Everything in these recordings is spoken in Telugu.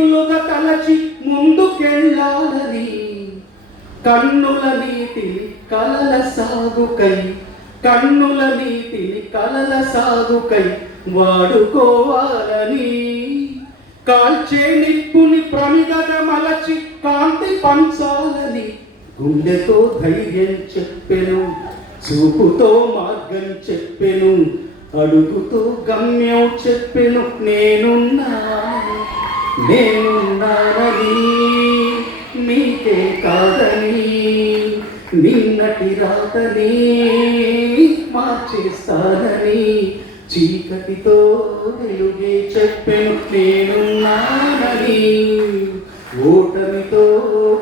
దిగులుగా తలచి ముందుకెళ్ళాలని కన్నుల నీతిని కలల సాగుకై కన్నుల నీతిని కలల సాగుకై వాడుకోవాలని కాల్చే నిప్పుని ప్రమిదగా మలచి కాంతి పంచాలని గుండెతో ధైర్యం చెప్పెను చూపుతో మార్గం చెప్పెను అడుగుతో గమ్యం చెప్పెను నేనున్నానని నీకే కాదని నిన్నటి రాతని మార్చేస్తానని చీకటితో వెలుగే చెప్పెను నేనున్నానని ఓటమితో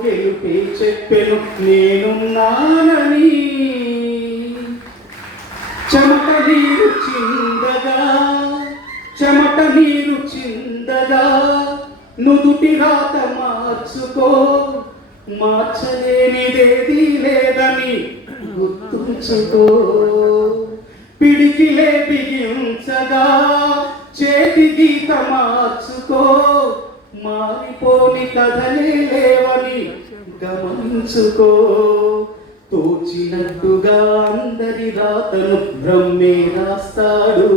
గెలుపే చెప్పెను నేనున్నానని చెమట నీరు చిందగా నుదుటి రాత మార్చుకో మార్చలేనిదేది లేదని గుర్తుంచుకో పిడికిలే బిగించగా చేతి గీత మార్చుకో మారిపోని కథలే లేవని గమనించుకో తోచినట్టుగా అందరి రాతను బ్రహ్మే రాస్తాడు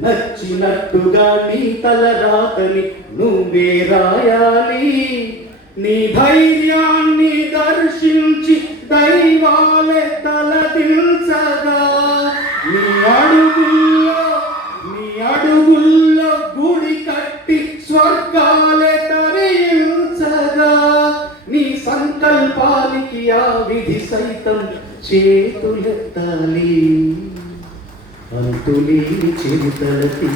నచ్చినట్టుగా నీ తల రాతని నువ్వే రాయాలి నీ ధైర్యాన్ని దర్శించి దైవాలే తలదించగా నీ అడుగుల్లో గుడి కట్టి స్వర్గాలే తరించగా నీ సంకల్పానికి ఆ విధి సైతం చేతులెత్తాలి అంతులేని చిరుతలకి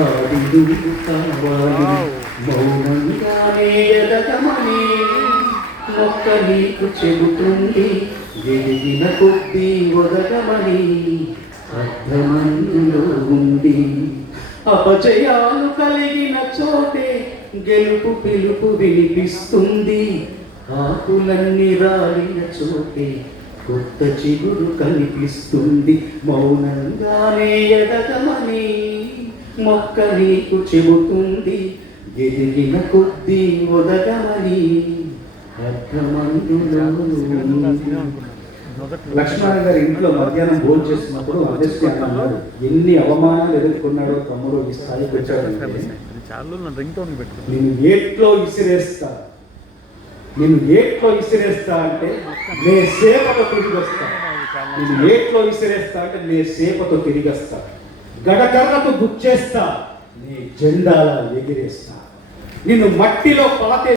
ఆడి కావాలి మౌనంగానే ఎదగమని మొక్క నీకు చెబుతుంది ఎదిగిన కొద్దీ ఒదగమని అర్థమందులో ఉంది అపజయాలు కలిగిన చోటే గెలుపు పిలుపు వినిపిస్తుంది ఆకులన్నీ రాలిన చోటే కొత్త చిగురు కనిపిస్తుంది మౌనంగానే ఎదగమని మొక్క నీకు చెబుతుంది ఎదిగిన కొద్దీ ఒదగమని అర్థమందులో లక్ష్మణ గారి ఇంట్లో మధ్యాహ్నం భోజనం చేస్తున్నప్పుడు అగస్త్య అన్నారు ఎన్ని అవమానాలు ఎదుర్కొన్నాడో తమ్ముడు ఈ స్థాయికి వచ్చాడంటే నేను ఏట్లో ఇసిరేస్తా అంటే నే సేపతో తిరిగి వస్తా నేను ఏట్లో ఇసిరేస్తా అంటే నే సేపతో తిరిగి వస్తా గడగర్రతో గుచ్చేస్తా నీ జెండాల ఎగిరేస్తా నిన్ను మట్టిలో పాతే